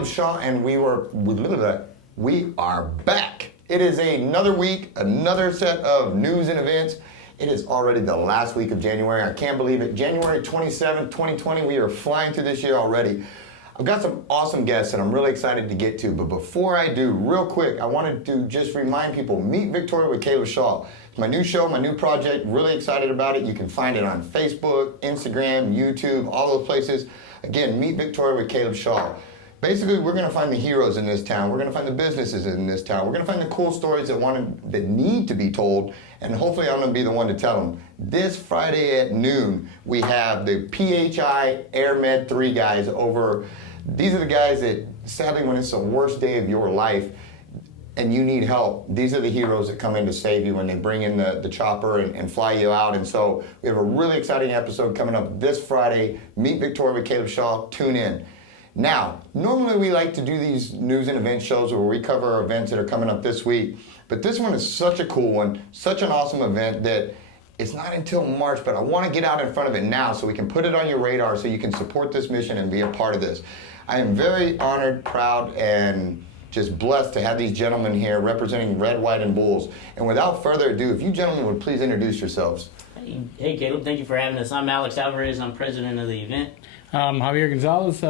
Caleb Shaw, and we are back. It is another week, another set of news and events. It is already the last week of January. I can't believe it. January 27th, 2020. We are flying through this year already. I've got some awesome guests that I'm really excited to get to. But before I do, real quick, I wanted to just remind people, Meet Victoria with Caleb Shaw. It's my new show, my new project. Really excited about it. You can find it on Facebook, Instagram, YouTube, all those places. Again, Meet Victoria with Caleb Shaw. Basically, we're going to find the heroes in this town. We're going to find the businesses in this town. We're going to find the cool stories that need to be told, and hopefully I'm going to be the one to tell them. This Friday at noon, we have the PHI Air Med 3 guys over. These are the guys that, sadly, when it's the worst day of your life and you need help, these are the heroes that come in to save you when they bring in the chopper and fly you out. And so we have a really exciting episode coming up this Friday. Meet Victoria with Caleb Shaw. Tune in. Now, normally we like to do these news and event shows where we cover events that are coming up this week, but this one is such a cool one, such an awesome event that it's not until March, but I want to get out in front of it now so we can put it on your radar so you can support this mission and be a part of this. I am very honored, proud, and just blessed to have these gentlemen here representing Red, White, and Bulls. And without further ado, if you gentlemen would please introduce yourselves. Hey Caleb, thank you for having us. I'm Alex Alvarez, I'm president of the event. Javier Gonzalez,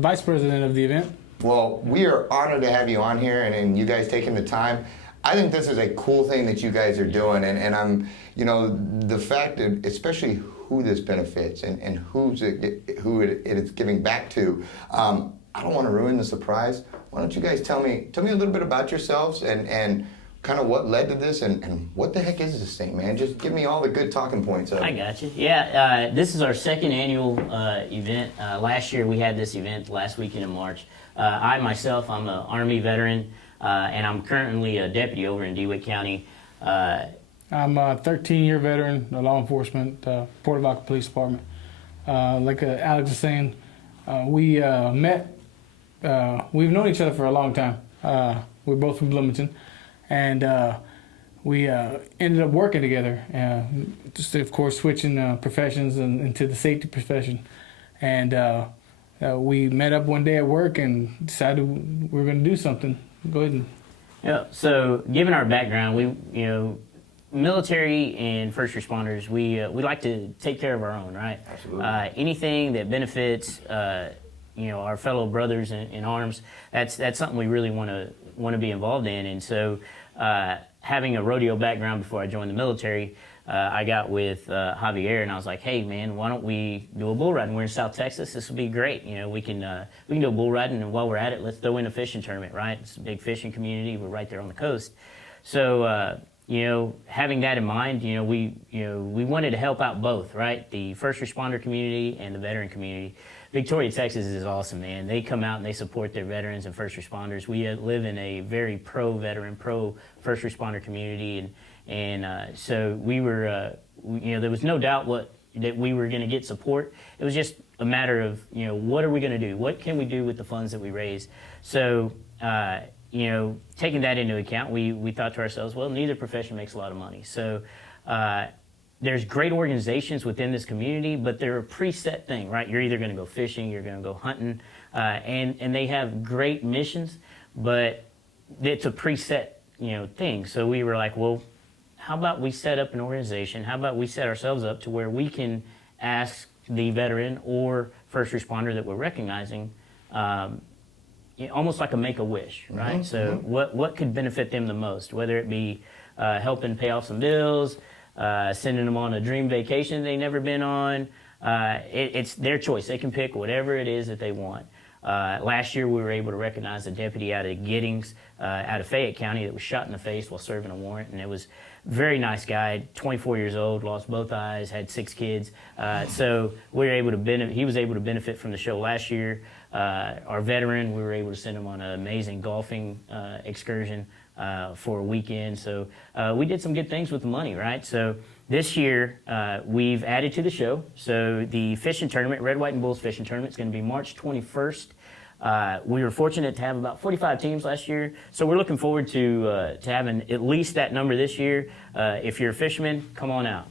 vice president of the event. Well, we are honored to have you on here and you guys taking the time. I think this is a cool thing that you guys are doing, and I'm, the fact that, especially who this benefits and who it is giving back to. I don't want to ruin the surprise. Why don't you guys tell me a little bit about yourselves and kind of what led to this and what the heck is this thing, man? Just give me all the good talking points of it. I got you. Yeah, this is our second annual event. Last year we had this event last weekend in March. I myself, I'm an Army veteran, and I'm currently a deputy over in DeWitt County. I'm a 13-year veteran of law enforcement, Port Vaca Police Department. Like Alex was saying, we met. We've known each other for a long time. We're both from Bloomington. And we ended up working together, just of course switching professions into the safety profession. And we met up one day at work and decided we were going to do something. Go ahead and. Yeah. So, given our background, we military and first responders, we like to take care of our own, right? Absolutely. Anything that benefits our fellow brothers in arms, that's something we really want to be involved in. And so having a rodeo background before I joined the military, I got with Javier and I was like, hey man, why don't we do a bull riding? We're in South Texas, this would be great. We can do a bull riding, and while we're at it, let's throw in a fishing tournament, right? It's a big fishing community, we're right there on the coast. So having that in mind, we wanted to help out both, right? The first responder community and the veteran community. Victoria, Texas is awesome, man. They come out and they support their veterans and first responders. We live in a very pro-veteran, pro-first responder community, and so we were, there was no doubt that we were going to get support. It was just a matter of, what are we going to do? What can we do with the funds that we raise? So, taking that into account, we thought to ourselves, well, neither profession makes a lot of money. So, there's great organizations within this community, but they're a preset thing, right? You're either going to go fishing, you're going to go hunting, and they have great missions, but it's a preset, thing. So we were like, well, how about we set up an organization? How about we set ourselves up to where we can ask the veteran or first responder that we're recognizing, almost like a make-a-wish, right? Mm-hmm. So what could benefit them the most, whether it be helping pay off some bills, sending them on a dream vacation they've never been on. It's their choice. They can pick whatever it is that they want. Last year we were able to recognize a deputy out of Giddings, out of Fayette County, that was shot in the face while serving a warrant, and it was a very nice guy, 24 years old, lost both eyes, had 6 kids. So we were able to he was able to benefit from the show last year. Our veteran, we were able to send him on an amazing golfing excursion for a weekend. So we did some good things with the money, right? So this year we've added to the show. So the fishing tournament, Red, White, and Bulls fishing tournament, is going to be March 21st. We were fortunate to have about 45 teams last year, so we're looking forward to having at least that number this year. If you're a fisherman, come on out.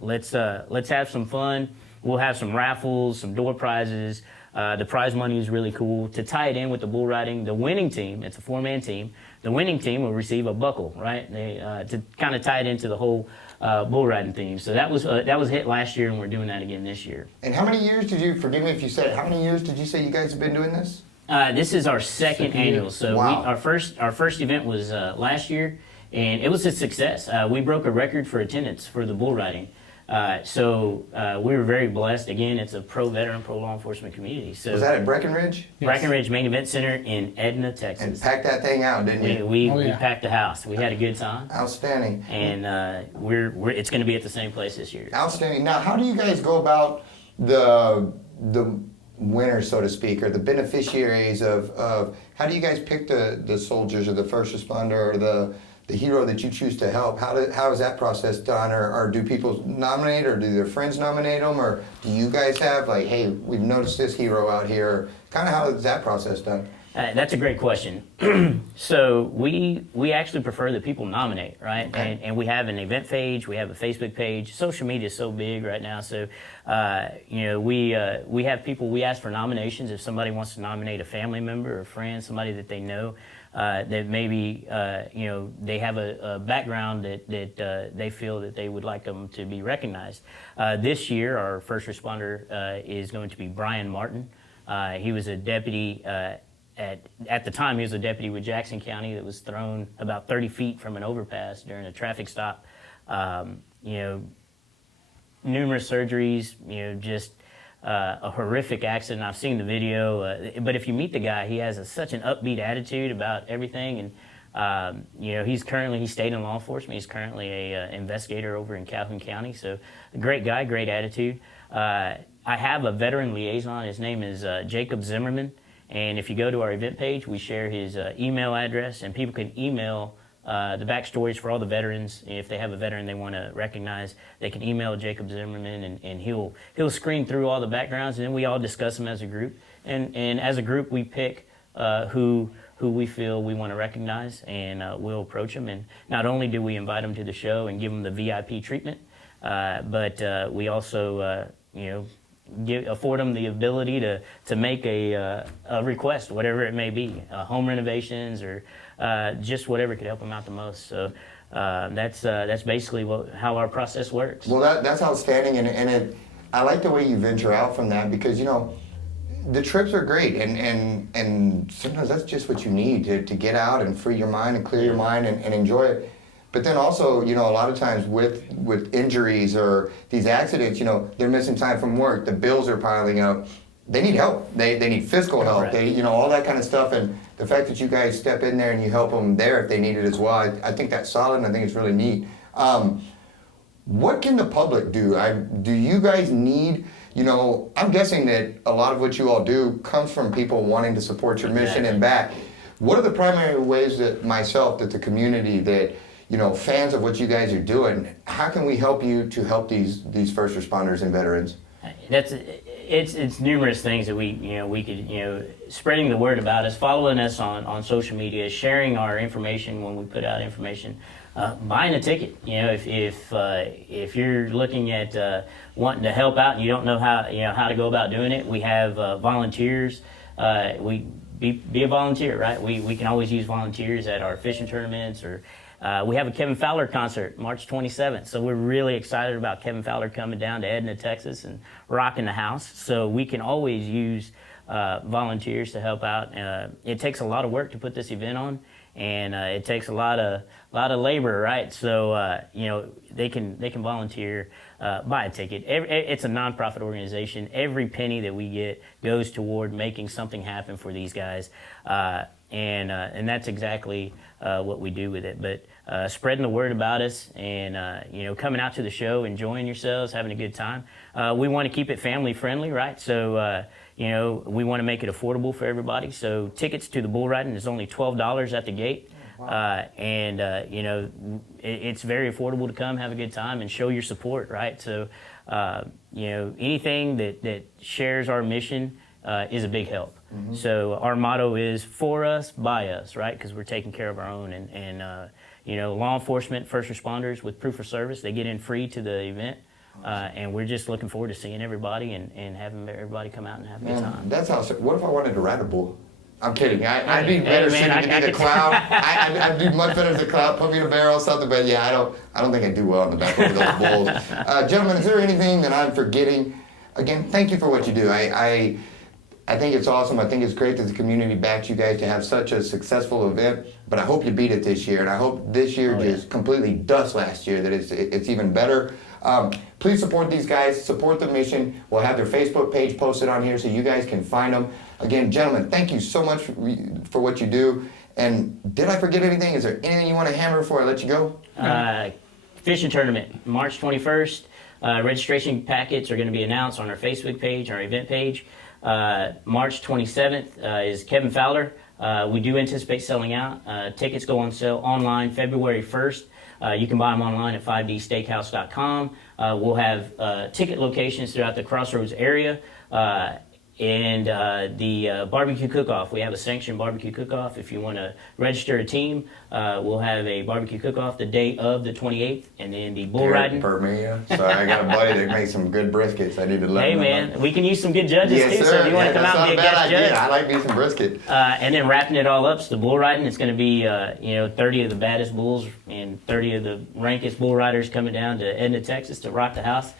Let's have some fun. We'll have some raffles, some door prizes. The prize money is really cool. To tie it in with the bull riding, the winning team, it's a 4-man team, the winning team will receive a buckle, right? To kind of tie it into the whole bull riding theme. So that was a hit last year, and we're doing that again this year. And how many years did you, forgive me if you said it, how many years did you say you guys have been doing this? This is our second annual. So Wow. our first event was last year, and it was a success. We broke a record for attendance for the bull riding. So we were very blessed. Again, it's a pro-veteran, pro-law enforcement community. So Was that at Breckenridge? Breckenridge Main Event Center in Edna, And Texas. packed that thing out, didn't you? We Oh, yeah. packed the house. We had a good time, Outstanding. and it's going to be at the same place this year. Outstanding. Now, how do you guys go about the winners, so to speak, or the beneficiaries of how do you guys pick the soldiers or the first responder or the hero that you choose to help? How is that process done? Or do people nominate, or do their friends nominate them, or do you guys have like, hey, we've noticed this hero out here? Kind of how is that process done? That's a great question. So we actually prefer that people nominate, right? Okay. And we have an event page, we have a Facebook page. Social media is so big right now, so we have people. We ask for nominations if somebody wants to nominate a family member or a friend, somebody that they know that maybe they have a background that they feel that they would like them to be recognized. This year, our first responder is going to be Brian Martin. He was a deputy. At the time, he was a deputy with Jackson County that was thrown about 30 feet from an overpass during a traffic stop. Numerous surgeries, just a horrific accident. I've seen the video, but if you meet the guy, he has such an upbeat attitude about everything. And he stayed in law enforcement. He's currently a investigator over in Calhoun County. So, a great guy, great attitude. I have a veteran liaison. His name is Jacob Zimmerman. And if you go to our event page, we share his email address, and people can email the backstories for all the veterans. If they have a veteran they want to recognize, they can email Jacob Zimmerman, and he'll screen through all the backgrounds, and then we all discuss them as a group. And as a group, we pick who we feel we want to recognize, and we'll approach them. And not only do we invite them to the show and give them the VIP treatment, but we also afford them the ability to make a request, whatever it may be, home renovations or just whatever could help them out the most. So that's basically how our process works. Well, that's outstanding, and I like the way you venture out from that, because the trips are great, and sometimes that's just what you need to get out and free your mind and clear your mind and enjoy it. But then also, a lot of times with injuries or these accidents, they're missing time from work. The bills are piling up. They need help. They need fiscal help. Right. They, all that kind of stuff. And the fact that you guys step in there and you help them there if they need it as well, I think that's solid, and I think it's really neat. What can the public do? Do you guys need, I'm guessing that a lot of what you all do comes from people wanting to support your mission and back. What are the primary ways that the community, that fans of what you guys are doing, how can we help you to help these first responders and veterans? It's numerous things that we could, spreading the word about us, following us on social media, sharing our information when we put out information, buying a ticket. If you're looking at wanting to help out and you don't know how to go about doing it, we have volunteers. Be a volunteer, right? We can always use volunteers at our fishing tournaments, or we have a Kevin Fowler concert March 27th. So we're really excited about Kevin Fowler coming down to Edna, Texas, and rocking the house. So we can always use volunteers to help out. It takes a lot of work to put this event on, and it takes a lot of labor, right? So they can volunteer, buy a ticket. It's a nonprofit organization. Every penny that we get goes toward making something happen for these guys, and that's exactly what we do with it. But spreading the word about us, and coming out to the show, enjoying yourselves, having a good time. We want to keep it family friendly, right? So we want to make it affordable for everybody. So tickets to the bull riding is only $12 at the gate. Wow. It's very affordable to come, have a good time, and show your support, right? So, anything that shares our mission is a big help. Mm-hmm. So our motto is for us, by us, right? Because we're taking care of our own, and law enforcement, first responders with proof of service, they get in free to the event. And we're just looking forward to seeing everybody and having everybody come out and have a good Man, time. that's how. What if I wanted to ride a bull? I'm kidding. I'd be better man, suited to be the clown. I'd do much better as a clown. Put me in a barrel or something. But yeah, I don't think I'd do well in the back over those bulls. Gentlemen, is there anything that I'm forgetting? Again, thank you for what you do. I think it's awesome. I think it's great that the community backs you guys to have such a successful event. But I hope you beat it this year, and I hope this year just completely dusts last year. That it's even better. Please support these guys. Support the mission. We'll have their Facebook page posted on here so you guys can find them. Again, gentlemen, thank you so much for what you do. And did I forget anything? Is there anything you want to hammer before I let you go? Fishing tournament, March 21st. Registration packets are going to be announced on our Facebook page, our event page. March 27th is Kevin Fowler. We do anticipate selling out. Tickets go on sale online February 1st. You can buy them online at 5dsteakhouse.com. We'll have ticket locations throughout the Crossroads area. And the barbecue cook-off. We have a sanctioned barbecue cook-off. If you want to register a team, we'll have a barbecue cook-off the day of the 28th, and then the bull riding. For me, yeah. So I got a buddy that makes some good briskets. I need to let him know. Hey man, we can use some good judges Yes, too. sir. So if you want to come out and be a guest judge, I like me some brisket. and then wrapping it all up, so the bull riding. It's going to be 30 of the baddest bulls and 30 of the rankest bull riders coming down to Edna, Texas, to rock the house.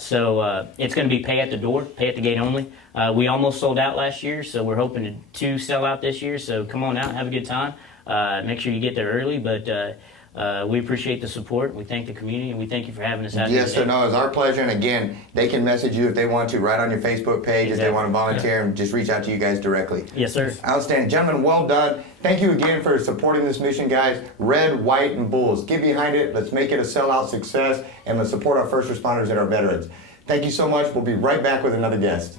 So it's going to be pay at the door, pay at the gate only. We almost sold out last year, so we're hoping to sell out this year. So come on out, have a good time. Make sure you get there early, but we appreciate the support. We thank the community, and we thank you for having us out here Yes, today. sir. No, it's our pleasure. And again, they can message you if they want to, right on your Facebook page, if they Exactly. want to volunteer, and just reach out to you guys directly. Yes, sir. Outstanding. Gentlemen, well done. Thank you again for supporting this mission, guys. Red, white, and bulls. Get behind it. Let's make it a sellout success, and let's support our first responders and our veterans. Thank you so much. We'll be right back with another guest.